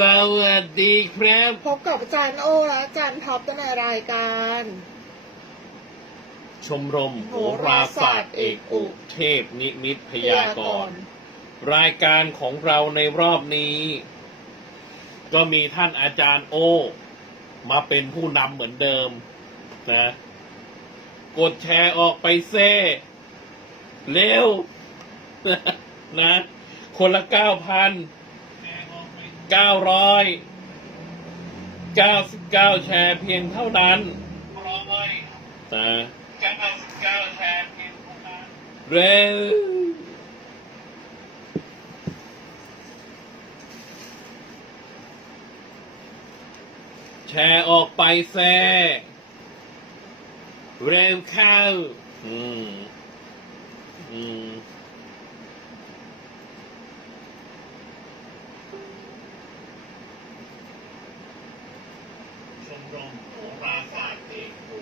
สวัสดีครับพบกับอาจารย์โอและอาจารย์ท็อปในรายการ ชมรมโหราศาสตร์เอกอุเทพนิมิตพยากรณ์รายการของเราในรอบนี้ ก็มีท่านอาจารย์โอ มาเป็นผู้นำเหมือนเดิมนะ กดแชร์ออกไปเซ่เร็วนะ คนละเก้าพัน เก้าร้อยเก้าสิบเก้าแชร์เพียงเท่านั้นนะเก้าสิบเก้าแชร์เพียงเท่านั้น เร็ว แชร์ออกไปแซ่เร็วเข้า อืม อืม ชมรมโหราศาสตร์เอกอุ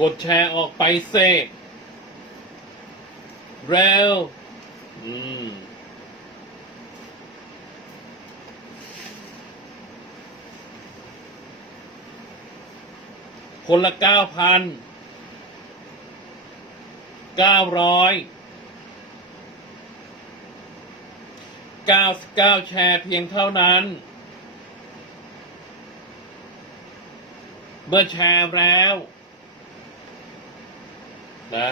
กดแชร์ออกไปเซเร็ว อืม คนละเก้าพันเก้าร้อยเก้าสิบเก้าแชร์เพียงเท่านั้น เมื่อแชร์แล้ว นะ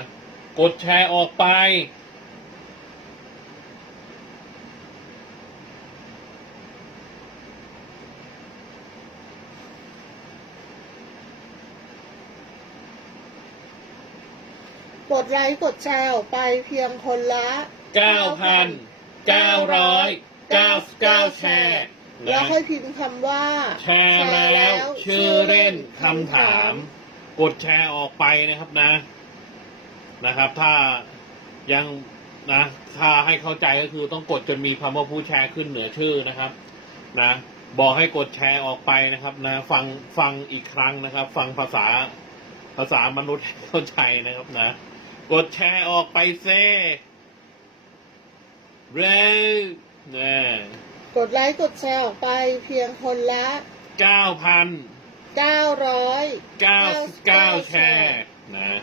กดแชร์ออกไปกดไลค์กดแชร์ออกไปเพียงคนละเก้าพันเก้าร้อยเก้าสิบเก้าแชร์แล้วนะค่อยพิมพ์คำว่า แชร์แล้ว ชื่อเล่นคำถาม กดแชร์ออกไปนะครับนะ นะครับ ถ้ายังนะถ้าให้เข้าใจก็คือต้องกดจนมีคำว่าผู้แชร์ขึ้นเหนือชื่อนะครับ นะบอกให้กดแชร์ออกไปนะครับนะฟังฟังอีกครั้งนะครับ ฟังภาษาภาษามนุษย์ให้เข้าใจนะครับนะ กดแชร์ออกไปเซ่เร็วนะกดไลค์กดแชร์ออกไปเพียงคนละเก้าพัน900เก้าสิบเก้าแชร์นะ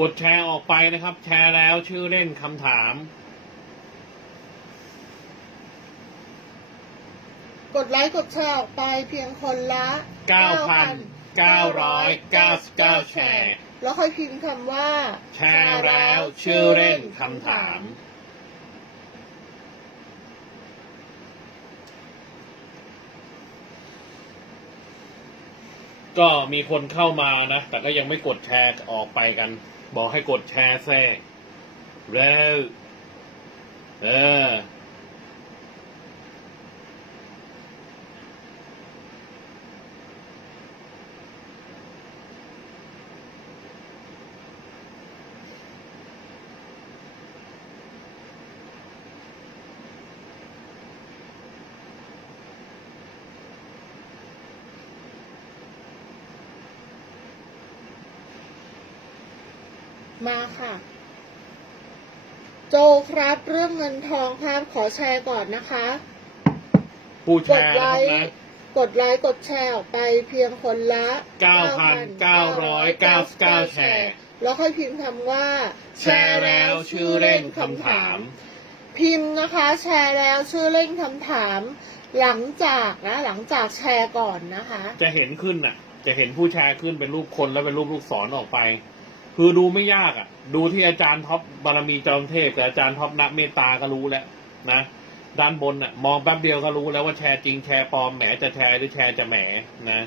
กดแชร์ออกไปนะครับ แชร์แล้วชื่อเล่นคำถาม กดไลค์กดแชร์ออกไปเพียงคนละ9,999 แชร์ แล้วค่อยพิมพ์คำว่าแชร์แล้วชื่อเล่นคำถาม ก็มีคนเข้ามานะ แต่ก็ยังไม่กดแชร์ออกไปกัน บอกให้กดแชร์แท็กแล้ว เออ มาค่ะ โจครับเรื่องเงินทองครับขอแชร์ก่อนนะคะ ผู้แชร์นะครับนะกดไลค์กดแชร์ออกไปเพียงคนละ9,999แชร์ แล้วค่อยพิมพ์คำว่า แชร์แล้วชื่อเล่นคำถาม พิมพ์นะคะ แชร์แล้วชื่อเล่นคำถาม หลังจากนะ หลังจากแชร์ก่อนนะคะ จะเห็นขึ้นน่ะ จะเห็นผู้แชร์ขึ้นเป็นรูปคนแล้วเป็นรูปลูกศรออกไป คือดูไม่ยากอะ ดูที่อาจารย์ท็อปบารมีจอมเทพกับอาจารย์ท็อปนักเมตตาก็รู้แล้วนะด้านบนอะ มองแป๊บเดียวก็รู้แล้วว่าแชร์จริงแชร์ปลอมแหมจะแชร์หรือแชร์จะแหมนะ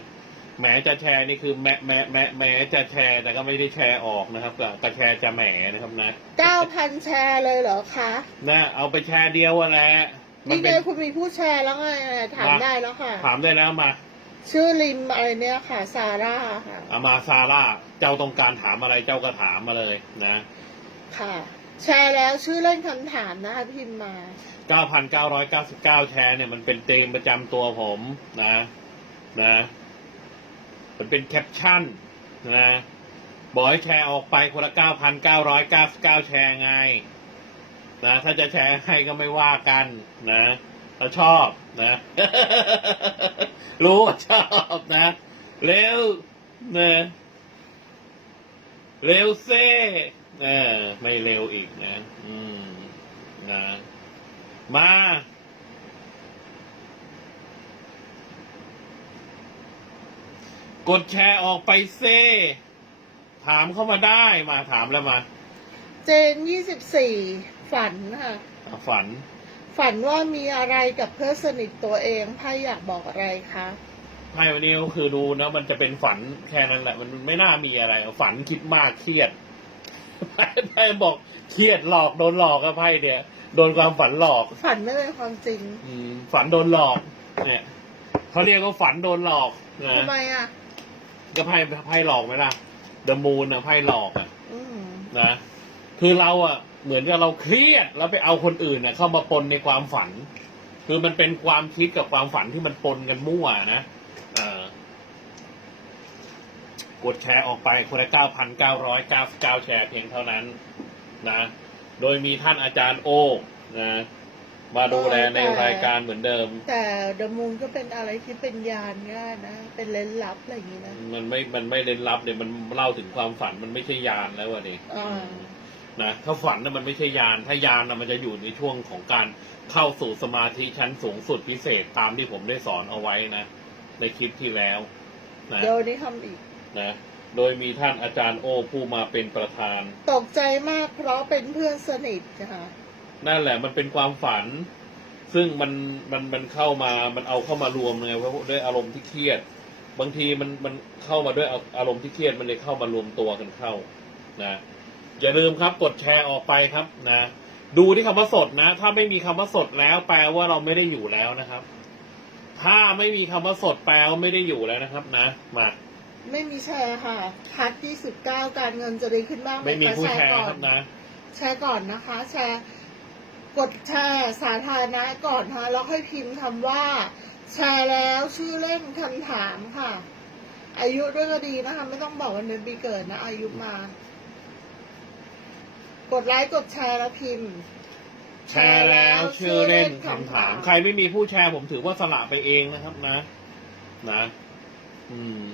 แหมจะแชร์นี่คือแหมแหมแหมแหมจะแชร์แต่ก็ไม่ได้แชร์ออกนะครับแต่แต่แชร์จะแหมนะครับนะ9,000แชร์เลยเหรอคะนะเอาไปแชร์เดียวอะแหละมันี่นไงเป็นคุณมีผู้แชร์แล้วไงถามมาได้แล้วค่ะ ถามได้แล้วมา ชื่อลิมอะไรเนี่ยค่ะ ซาร่าค่ะเอามาซาร่า เจ้าต้องการถามอะไรเจ้าก็ถามมาเลยนะ ค่ะ แชร์แล้วชื่อเล่นคำถามนะคะพิมพ์มา 9,999 แชร์เนี่ยมันเป็นเตมประจำตัวผมนะ นะ มันเป็นแคปชั่นนะบอกให้แชร์ออกไปคนละ 9,999 แชร์ไง นะ ถ้าจะแชร์ให้ก็ไม่ว่ากันนะ ถ้าชอบนะ รู้ว่าชอบนะ เร็วนะเร็วเซ่เออไม่เร็วอีกนะ อืมนะมากดแชร์ออกไปเซ่ถามเข้ามาได้มาถามแล้วมา เจน24ฝันค่ะอะฝัน ฝันว่ามีอะไรกับเพื่อนสนิทตัวเองไพ่อยากบอกอะไรคะไพ่วันนี้ก็คือดูนะ มันจะเป็นฝันแค่นั้นแหละ มันไม่น่ามีอะไร ฝันคิดมากเครียดไพ่ไพ่บอกเครียดหลอกโดนหลอกกับไพ่เนี่ยโดนความฝันหลอก ฝันไม่เป็นความจริง อืมฝันโดนหลอก เนี่ยเขาเรียกว่าฝันโดนหลอกนะทำไมอะก็ไพ่ไพ่หลอกไหมล่ะเดอะมูนอะไพ่หลอกอะอืมนะคือเราอะ เหมือนกับเราเครียดแล้วไปเอาคนอื่นอะเข้ามาปนในความฝัน คือมันเป็นความคิดกับความฝันที่มันปนกันมั่วนะเออกดแชร์ออกไปคนละเก้าพันเก้าร้อยเก้าเก้าแชร์เพียงเท่านั้นนะ โดยมีท่านอาจารย์โอนะมาดูแลในรายการเหมือนเดิม แต่เดอะมูนก็เป็นอะไรที่เป็นยานก็ได้นะ เป็นเลนส์ลับอะไรอย่างนี้นะ มันไม่ มันไม่เล่นลับเนี่ยมันเล่าถึงความฝันมันไม่ใช่ยานแล้วอะดิอ่า นะถ้าฝันน่ะมันไม่ใช่ยานถ้ายานน่ะมันจะอยู่ในช่วงของการเข้าสู่สมาธิชั้นสูงสุดพิเศษตามที่ผมได้สอนเอาไว้นะ ในคลิปที่แล้วนะเดี๋ยวนี้ทำอีกนะโดยมีท่านอาจารย์โอผู้มาเป็นประธาน ตกใจมากเพราะเป็นเพื่อนสนิทนะคะนั่นแหละมันเป็นความฝัน ซึ่งมันมันมันเข้ามามันเอาเข้ามารวมไงเพราะด้วยอารมณ์ที่เครียด บางทีมันมันเข้ามาด้วยอารมณ์ที่เครียดมันเลยเข้ามารวมตัวกันเข้านะ อย่าลืมครับกดแชร์ออกไปครับนะ ดูที่คำว่าสดนะ ถ้าไม่มีคำว่าสดแล้ว แปลว่าเราไม่ได้อยู่แล้วนะครับ ถ้าไม่มีคำว่าสดแปลว่าไม่ได้อยู่แล้วนะครับ นะมาไม่มีแชร์ค่ะคัดที่สิบเก้าการเงินจะดีขึ้นบ้างหไม่มีคะผู้แชร์ก่อนครับนะ แชร์ก่อนนะคะ แชร์กดแชร์สาธารณะก่อนค่ะแล้วค่อยพิมพ์คำว่า แชร์แล้วชื่อเล่นคำถามค่ะ อายุด้วยก็ดีนะคะ ไม่ต้องบอกวันเดือนปีเกิดนะ อายุมา กดไลค์กดแชร์แล้วพิมพ์ แชร์แล้วชื่อเล่นคำถาม ใครไม่มีผู้แชร์ผมถือว่าสละไปเองนะครับนะ นะ อืม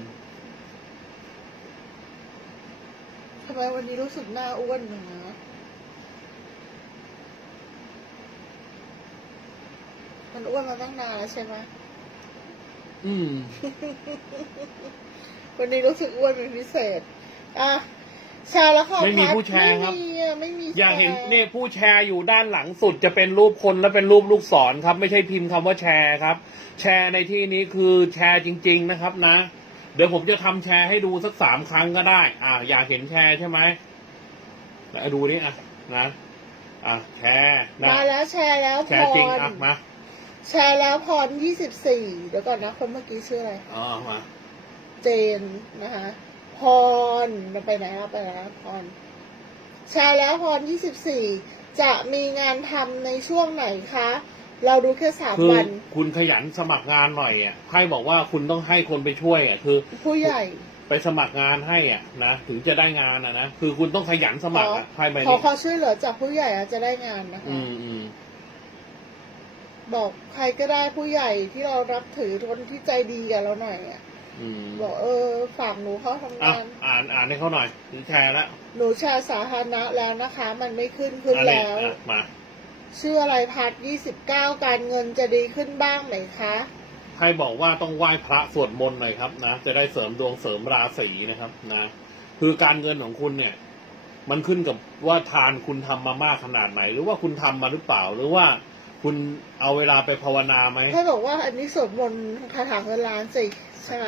ทำไมวันนี้รู้สึกหน้าอ้วนจังนะมันอ้วนมาตั้งนานแล้วใช่ไหมอืม วันนี้รู้สึกอ้วนเป็นพิเศษ อะ แชร์แล้วค่ะไม่มีพัดผู้แชร์ครับ ไม่มีอะไม่มีอยากเห็นแชร์เนี่ยผู้แชร์อยู่ด้านหลังสุดจะเป็นรูปคนและเป็นรูปลูกศรครับ ไม่ใช่พิมพ์คำว่าแชร์ครับ แชร์ในที่นี้คือแชร์จริง ๆนะครับนะ เดี๋ยวผมจะทำแชร์ให้ดูสักสามครั้งก็ได้ อ่า อยากเห็นแชร์ใช่ไหมไหนดูนี่อะนะอะแชร์นะมาแล้วแชร์แล้วแชพร์จริงรอะมาแชร์แล้วพรยี่สิบสี่เดี๋ยวก่อนนะคนเมื่อกี้ชื่ออะไรอ๋อมา เจนนะคะ พรเราไปไหนเราไปแล้วพรแชร์แล้วพรยี่สิบสี่จะมีงานทำในช่วงไหนคะ เราดูแค่สามคือวัน คุณขยันสมัครงานหน่อยอะไพ่บอกว่าคุณต้องให้คนไปช่วยอะคือ ผู้ใหญ่ไปสมัครงานให้อะนะถึงจะได้งานอะนะคือคุณต้องขยันสมัครอะไพ่ใบขอนี้ขอช่วยเหลือจากผู้ใหญ่อาจจะได้งานนะคะ อืมอืมบอกใครก็ได้ผู้ใหญ่ที่เรารับถือคนที่ใจดีกับเราหน่อยอะ อืมบอกเออฝากหนูเข้าทำอะงาน อ่านอ่านให้เขาหน่อยถึงแชร์แล้วหนูแชร์สาธารณะแล้วนะคะ มันไม่ขึ้นขึ้นอันนี้แล้ว อะมา ชื่ออะไรพัดยี่สิบเก้าการเงินจะดีขึ้นบ้างไหมคะใครบอกว่าต้องไหว้พระสวดมนต์หน่อยครับนะจะได้เสริมดวงเสริมราศีนะครับนะ คือการเงินของคุณเนี่ย มันขึ้นกับว่าทานคุณทำมามากขนาดไหน หรือว่าคุณทำมาหรือเปล่า หรือว่าคุณเอาเวลาไปภาวนาไหม ถ้าบอกว่าอันนี้สวดมนต์คาถาเงินล้านสิ ใช่ไหม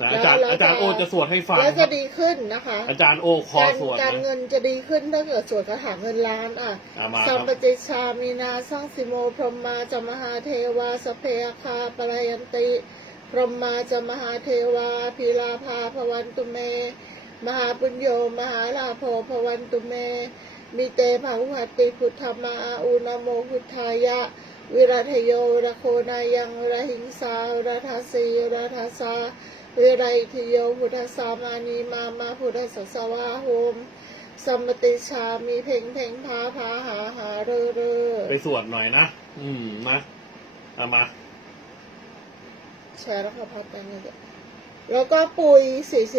นะแล้วอาจารย์แล้วอาจารย์จะโอจะสวดให้ฟังแล้วคจะรับดีขึ้นนะคะ อาจารย์โอคอการสวดการนะเงินจะดีขึ้นถ้าเกิดสวดคาถาเงินล้านอะอะมาคสัรัมบปติชามีนาสังสิโมพรหมาจะมหาเทวาสพเพอาคาปรายันติ พรหมาจะมหาเทวาพีลาภาพวันตุเม มหาปุญโยมหาลาโภพวันตุเม มีเตภาหุหัตติพุทธมาอุนโมพุทธายะ วิรัทโยวิรโคนายังวิรหิงสาวิรัทสีวิรัทสาวิไรทิโยพุทธสามานีมามาพุทธสสวาโหมสัมปติชามีเพ่งเพ่งพาพาหาหาเรอเรอไปสวดหน่อยนะ อืมนะเอามาแชร์แล้วค่ะพัดไปเนี่ยเดี๋ยวแล้วก็ปุ๋ย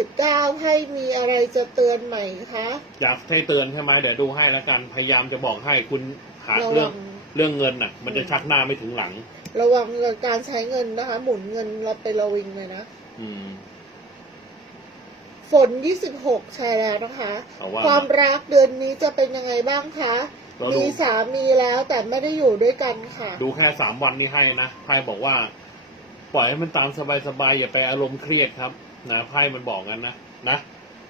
49ให้มีอะไรจะเตือนใหม่คะ อยากให้เตือนใช่ไหมเดี๋ยวดูให้แล้วกัน พยายามจะบอกให้คุณหาระเรื่วัองง เรื่องเงินน่ะ มันจะอืมชักหน้าไม่ถึงหลัง ระวังการใช้เงินนะคะ หมุนเงินเราไประวิงเลยนะอืม ฝน26แชร์แล้วนะคะ เอาว่าความรักเดือนนี้จะเป็นยังไงบ้างคะ เราดู มีสามีแล้วแต่ไม่ได้อยู่ด้วยกันค่ะ ดูแค่สามวันนี้ให้นะไพ่บอกว่า ปล่อยให้มันตามสบายๆอย่าไปอารมณ์เครียดครับนะไพ่มันบอกงั้นนะนะ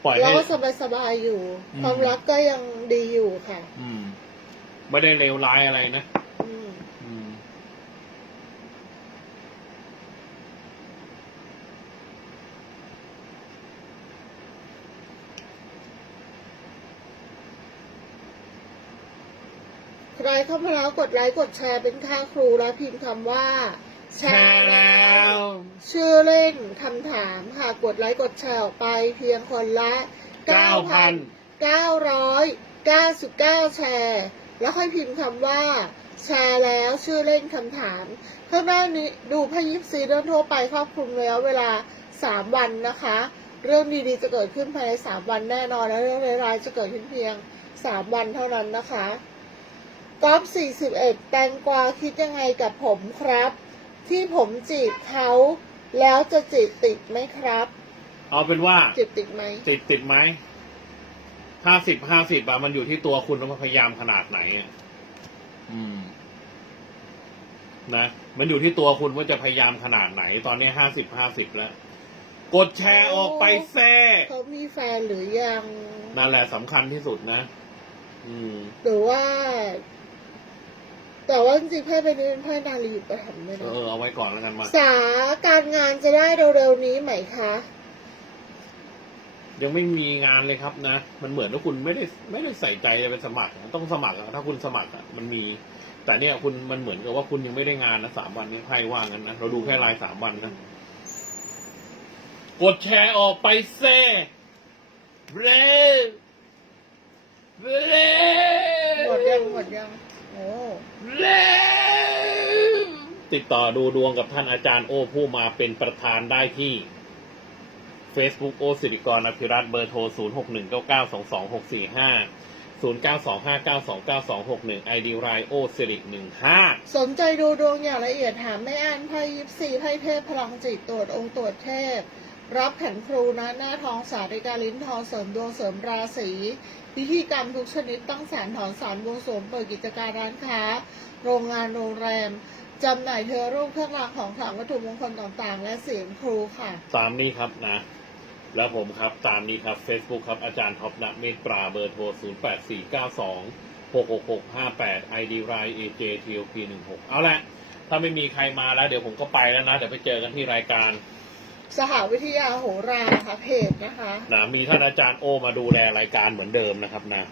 ปล่อยเราให้ ก็สบายๆอยู่ อืม ความรักก็ยังดีอยู่ค่ะ อืม ไม่ได้เลวร้ายอะไรนะ อืม อืม ใครเข้ามาแล้วกดไลค์กดแชร์เป็นค่าครูแล้วพิมพ์คำว่า แชร์แล้ว ชื่อเล่นคำถามค่ะกดไลค์กดแชร์ออกไปเพียงคนละ 9,999 แชร์ แล้วค่อยพิมพ์คำว่า แชร์แล้วชื่อเล่นคำถามข้างหน้านี้ดูพยิปซีเรื่องทั่วไปครอบคลุมระยะเวลา 3 วันนะคะ เรื่องดีๆจะเกิดขึ้นภายใน 3 วันแน่นอนและเรื่องร้ายๆจะเกิดขึ้นเพียง 3 วันเท่านั้นนะคะ ก๊อฟ41 แตงกวาคิดยังไงกับผมครับ ที่ผมจีบเขาแล้วจะจีบติดไหมครับ เอาเป็นว่าจีบติดไหมติดติดไหมห้าสิบห้าสิบอะมันอยู่ที่ตัวคุณว่าพยายามขนาดไหนอะอืม นะ มันอยู่ที่ตัวคุณว่าจะพยายามขนาดไหน ตอนนี้ห้าสิบห้าสิบแล้ว กดแชร์ออกไปแซ่เขามีแฟนหรือยังนั่นแหละสำคัญที่สุดนะ อืม หรือว่า แต่ว่าจริงๆไพ่ใบนี้เป็นไพ่นารีอุปถัมภ์ด้วยเอนะอเอาไว้ก่อนแล้วกันมา สาการงานจะได้เร็วๆนี้ไหมคะ ยังไม่มีงานเลยครับนะ มันเหมือนว่าคุณไม่ได้ไม่ได้ใส่ใจจะไปสมัครต้องสมัครอะถ้าคุณสมัครอะมันมี แต่เนี่ยคุณมันเหมือนกับว่าคุณยังไม่ได้งานนะสามวันนี้ไพ่ว่างั้นนะเราดูแค่รายสามวันนะกดแชร์ออกไปแซ่เร็วเร็วหมดยังหมดยังโอ้เร็ว ติดต่อดูดวงกับท่านอาจารย์โอผู้มาเป็นประธานได้ที่ Facebook โอสิริกรอภิรัตเบอร์โทร 0 6 1 9 9 2 2 6 4 5 0 9 2 5 9 2 9 2 6 1 ID ไรโอสิริ15 สนใจดูดวงอย่างละเอียดถามแม่อันไพ่ยิปซีไพ่เทพพลังจิตตรวจองค์ตรวจเทพ รับแผ่นครูนะหน้าทองสาริกาลิ้นทองเสริมดวงเสริมราศีพิธีกรรมทุกชนิดตั้งสารถอนสารบวงสรวงเปิดกิจการร้านค้า โรงงานโรงแรมจำหน่ายเทอรูปเครื่องรางของขลังวัตถุมงคลต่างๆ และเสียงครูค่ะ ตามนี้ครับนะ แล้วผมครับตามนี้ครับ Facebook ครับอาจารย์ท็อปนะเมตปราเบอร์โทร 0 8 4 9 2 6 6 6 5 8 ID ไร AJ TLP 16 เอาละถ้าไม่มีใครมาแล้วเดี๋ยวผมก็ไปแล้วนะ เดี๋ยวไปเจอกันที่รายการ สหวิทยาโหราค่ะเพจนะคะ นะมีท่านอาจารย์โอมาดูแลรายการเหมือนเดิมนะครับนะ